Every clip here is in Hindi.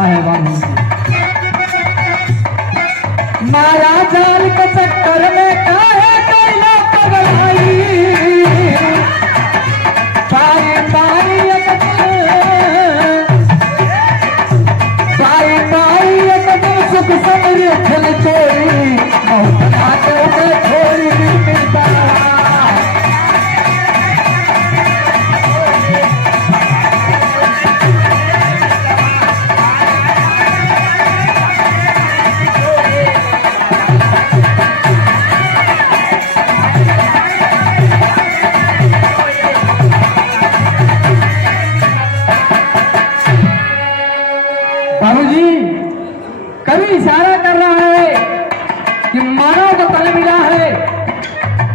रहा है बाबू जी। माया जाल के चक्कर में काहे कैला पगलाई, पाई पाई एक दिन सुख समृद्धि चोरी मौतना के छोड़ी मिलता। बाबूजी कभी इशारा कर रहा है कि मानव को तल मिला है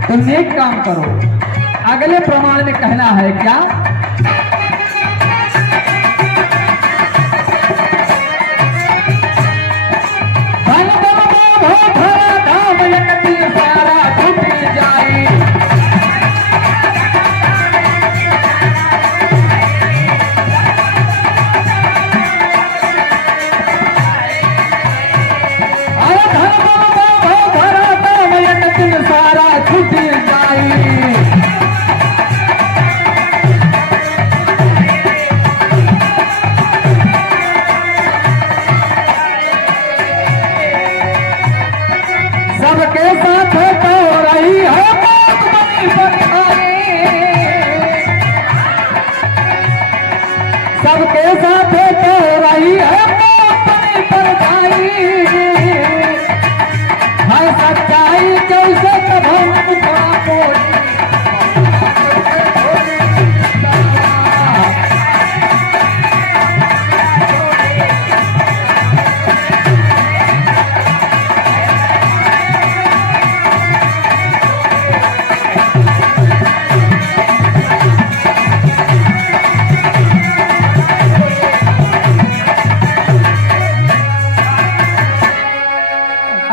तो नेक काम करो। अगले प्रमाण में कहना है क्या, सारा टूट जाए सारा छूट जाई। सबके साथ तो रही है मौत बनी परछाई, सबके साथ तो रही है मौत बनी परछाई। है सच्चाई कैसे कभो मुखड़ा बोली,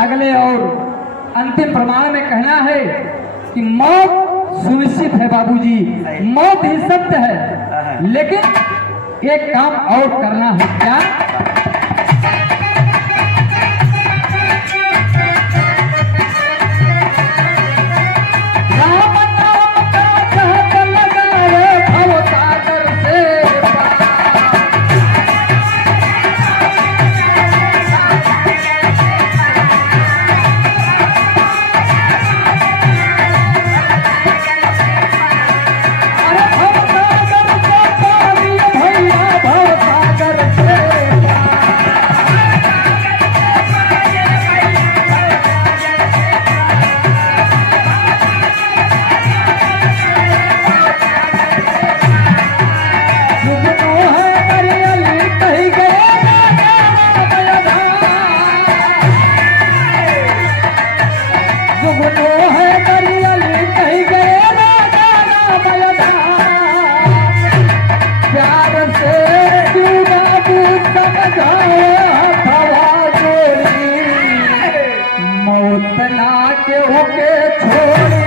अगले और अंतिम प्रमाण में कहना है कि मौत सुनिश्चित है बाबूजी, मौत ही सत्य है, लेकिन एक काम और करना है क्या, राम नाम का साथ लगावे भव सागर से के होके छोड़ी।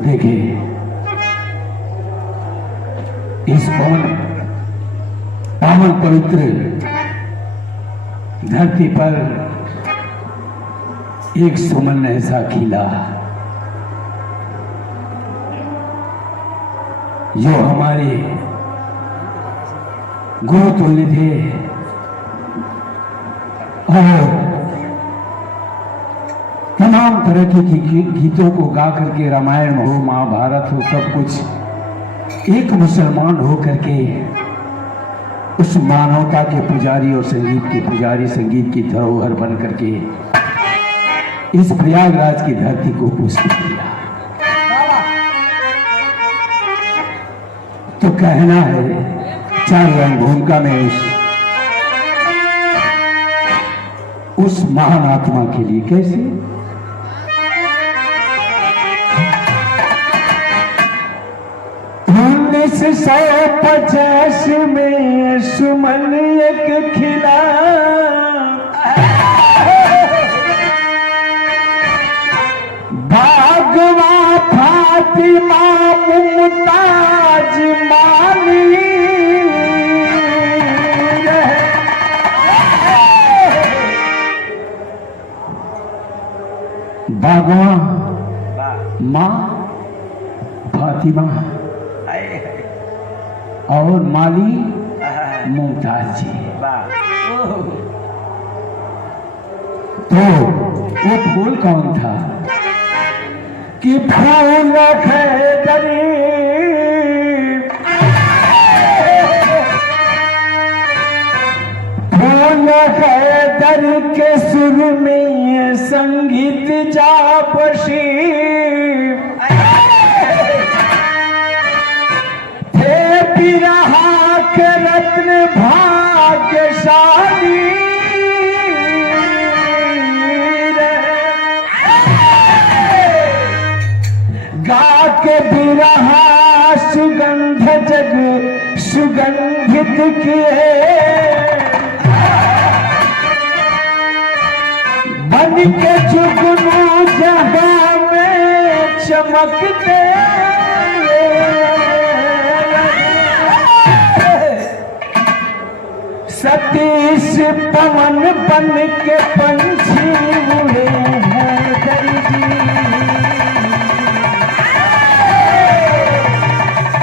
देखिए, इस पावन पवित्र धरती पर एक सुमन ऐसा खिला जो हमारे गुरु तुल्य थे और तमाम तरह की गीतों को गा करके रामायण हो, महाभारत हो, सब कुछ एक मुसलमान हो करके उस मानवता के पुजारी और संगीत के पुजारी, संगीत की धरोहर बन करके इस प्रयागराज की धरती को पुष्पित किया। तो कहना है चार रंग भूमिका में उस महान आत्मा के लिए कैसे 1950 में सुमन एक खिला, बागवा फातिमा मुमताज मानी बागवा माँ फातिमा और माली मुमताज जी। तो वो फूल कौन था कि फूल खैदरी फूल खैदर के सुर में संगीत जापशी बिरहा के रत्न भाग्यशाली गा के बिरहा सुगंध जग सुगंधित किए, बन के जुगनू जहां में चमकते सतीश पवन बन के पंछी उड़े हैं दर्जी,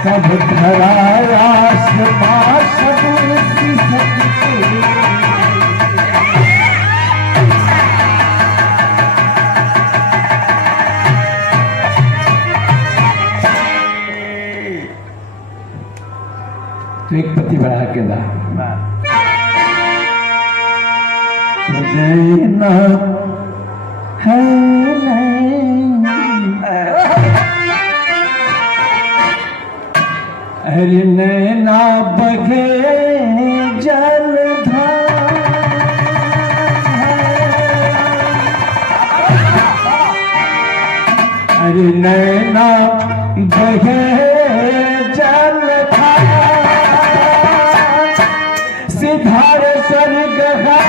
तब धरा आसमां सब सिसकते। तो एक पति बढ़ा के दा नैना है अरे नैना बगे जलधार, अरे नैना बगे जलधार, सिधार स्वर्ग है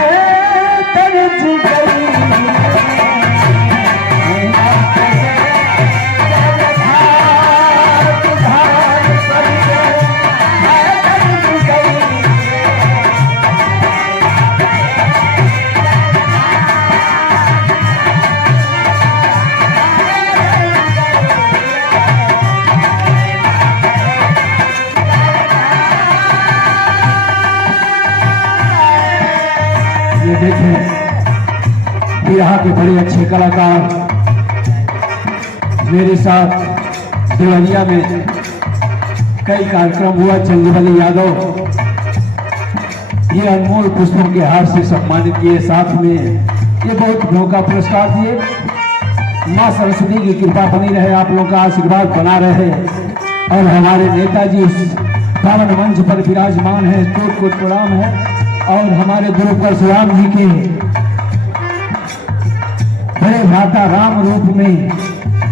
तरज गई, ये देखें यहाँ के बड़े अच्छे कलाकार मेरे साथ देवरिया में कई कार्यक्रम हुआ। चंद्रबली यादव ये अनमोल पुष्पों के हार से सम्मानित किए, साथ में ये बहुत मौका पुरस्कार दिए। माँ सरस्वती की कृपा बनी रहे, आप लोगों का आशीर्वाद बना रहे और हमारे नेताजी इस पावन मंच पर विराजमान है, कोट कोट प्रणाम है। और हमारे गुरु परशुराम जी के बड़े माता राम रूप में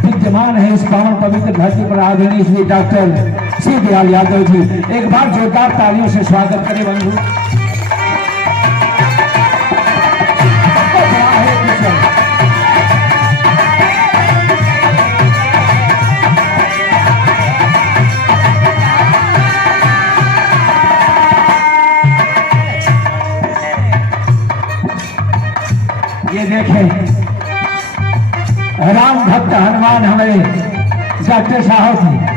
विद्यमान है इस पावन पवित्र धरती पर आदरणीय श्री डॉक्टर श्री दयाल यादव जी, एक बार जोरदार तालियों से स्वागत करें बंधु। ये देखें, राम भक्त हनुमान हमारे डॉक्टर साहब जी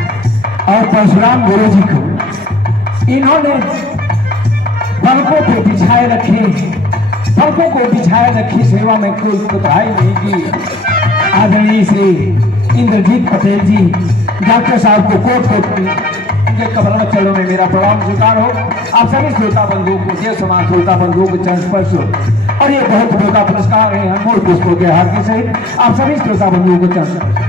और परशुराम गुरु जी को इन्होंने पलकों पे बिछाए रखे, पलकों को बिछाए रखी सेवा में कोई कोताही नहीं की। आदरणीय श्री इंद्रजीत पटेल जी डॉक्टर साहब को कोट उनके कमल चरणों में मेरा प्रणाम स्वीकार हो। आप सभी श्रोता बंधुओं को, देश समाज श्रोता बंधुओं को चरण स्पर्श हो। और ये बहुत बड़ा पुरस्कार है अनमोल पुष्पों के हार के सहित आप सभी श्रोता बंधुओं को चरण स्पर्श।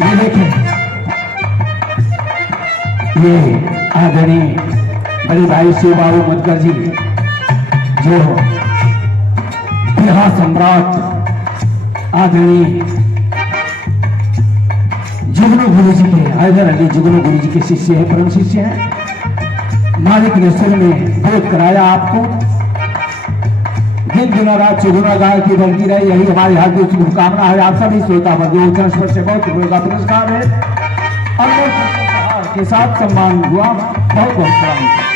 ये देखें, ये आदरणीय बड़े भाई शिव बाबू मधकर जी जो बिहार सम्राट आदरणीय जुगनू गुरु जी के, हैदर अली जुगनू गुरु जी के शिष्य हैं, परम शिष्य हैं। मालिक ने सुर में बोध कराया आपको, दिन दिनों रात चुगुना गाय की बनती रही, यही हमारी हार्दिक शुभकामना है। आप सभी श्रोता बंधुओं चरण से बहुत बड़ा पुरस्कार है और के साथ सम्मान हुआ। बहुत बहुत सलाम।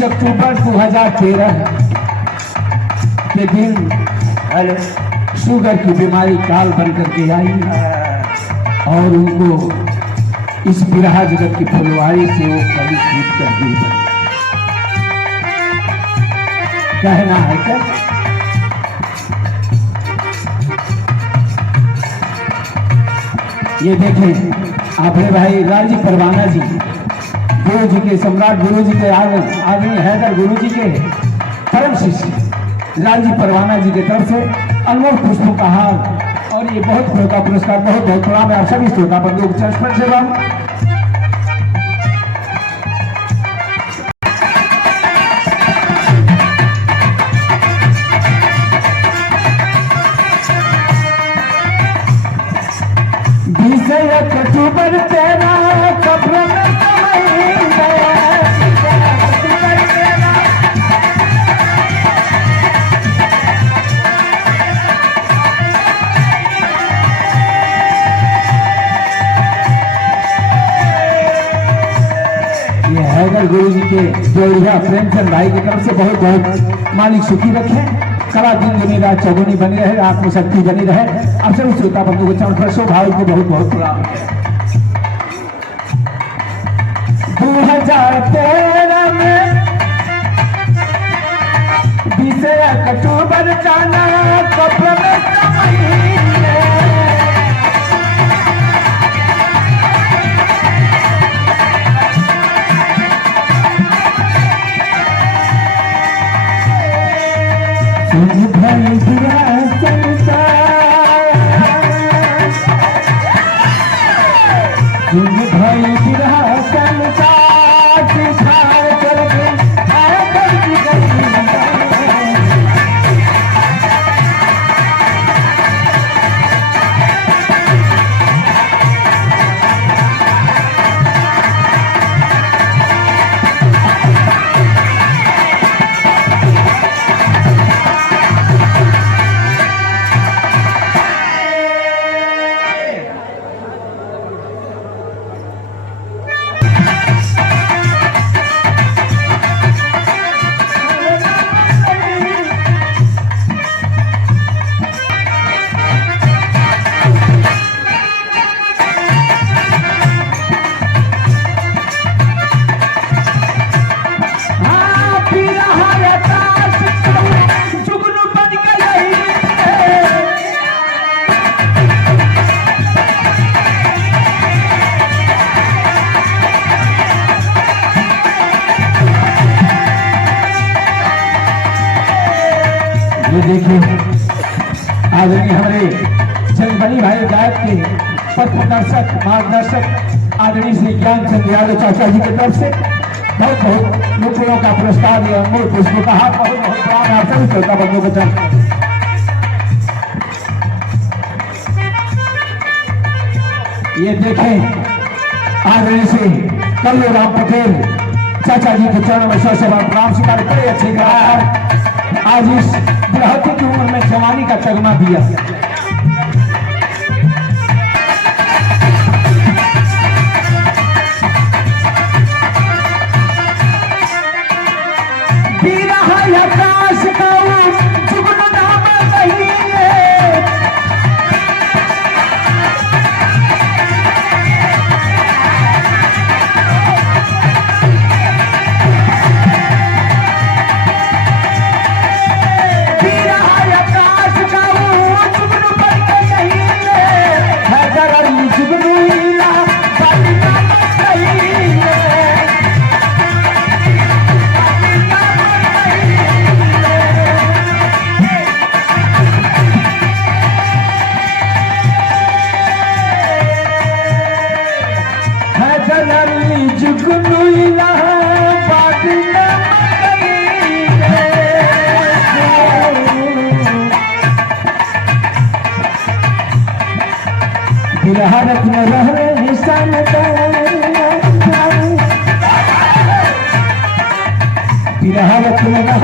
अक्टूबर 2013 के दिन शुगर की बीमारी काल बनकर के आई और उनको इस बिरहा जगत की फुलवारी से वो कभी छूट कर दी। कहना है क्या? ये देखें, अपने भाई लालजी परवाना जी, गुरु जी के सम्राट, गुरु जी के आदरणीय हैदर गुरु जी के परम शिष्य लालजी परवाना जी की तरफ से अनमोल पुष्पों का हार और ये बहुत बड़ा पुरस्कार। बहुत बहुत प्रणाम है आप सभी श्रोता बंधुओं को चरण स्पर्श सेवा। अक्टूबर 13 कब्र में हैदर गुरु जी के जोड़िया प्रेमचंद भाई की तरफ से बहुत बहुत मालिक सुखी रखे, कला दिन दुनी रात चौगुनी बनी रहे, आत्मशक्ति बनी रहे। आप सभी श्रोता बंधु को चरण स्पर्श भाई को बहुत बहुत प्रणाम है। 2013 में 20 अक्टूबर का कब्र में भाई दिया संसार, भाई दिया संसार सिखार करके ये देखिए आदरणीय हमारे जगबनी भाई गायक के पथ प्रदर्शक मार्गदर्शक आदरणीय श्री ज्ञानचंद यादव चाचा जी की तरफ से बहुत बहुत रुपयों का पुरस्कार दिया, मूल पुष्पों का हाथ बहुत बहुत प्रणाम आप सभी श्रोता बंधुओं को तरफ। ये देखें आदरणीय श्री कल्लू राम पटेल चाचा जी के चरणों में सौ प्रणाम स्वीकार, बड़े अच्छे कलाकार आज इस बुढ़ापे की उम्र में जवानी का तगमा दिया। आकाश का जुगनू नाम नहीं है, आकाश का जुगनू बन के नहीं है, जुगनू हीला बाली नाम नहीं है। जुगनू इलाहाबाद बिहारत में रह रहे बिहारत में रह